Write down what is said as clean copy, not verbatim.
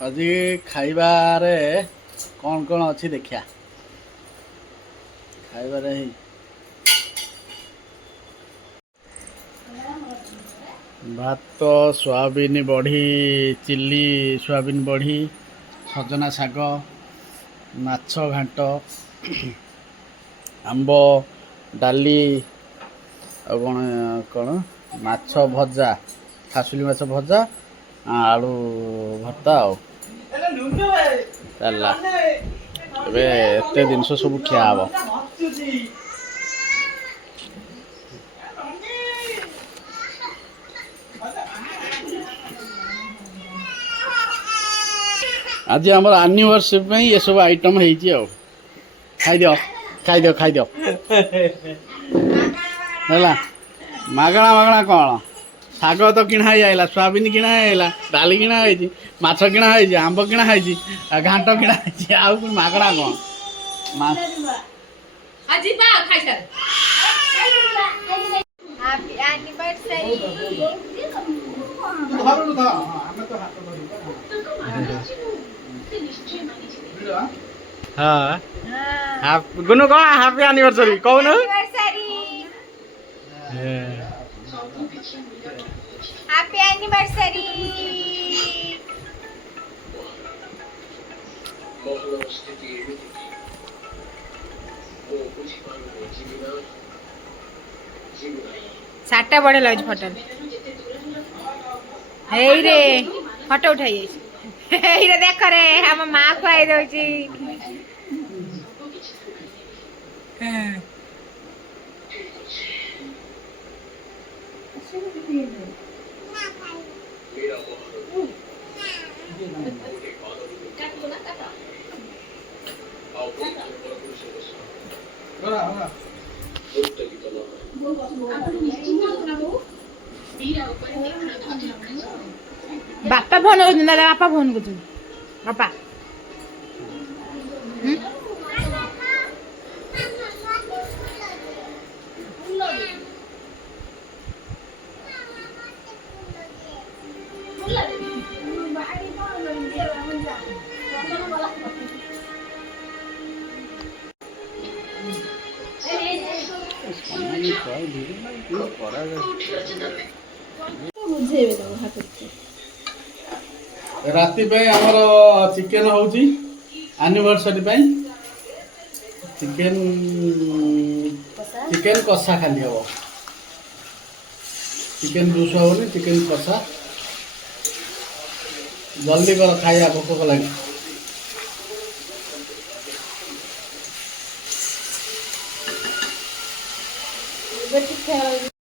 आज खाइबारे कौन कौन अच्छी देखिया खाइबारे ही भात सोयाबीन बड़ी चिल्ली सोयाबीन बड़ी सजना शाग माछ घांट आंब डाली कौन कौन माछ भजा खासुली माछ भजा आलू भत्ता एबे एते जिनस सब खिया हम आज आमर एनिवर्सरी ये सब आइटम है खाइदियो खाइदियो खाइदियो है मागणा मागणा कौन शाग तो किणा आइला सोयाबीन किणा आइला डाली किणा है माछ किणा है आंब किणा है घाट किणा है आउ मागणा कौन हाँ गुनु कह हैप्पी एनिवर्सरी कौन हैप्पी एनिवर्सरी साटा बड़े लज फटल हे रे फोटो उठाई हे रे देख रे हम मां खुआई दउची बापा फोन कर दादा बापा फोन कर बापा राति पे आमर चिकेन होची एनिवर्सरी पे चिकेन चिकेन कषा खाली हम चिकेन जूस होनी चिकेन कषा जल्दी कर खाइया भोक लगे।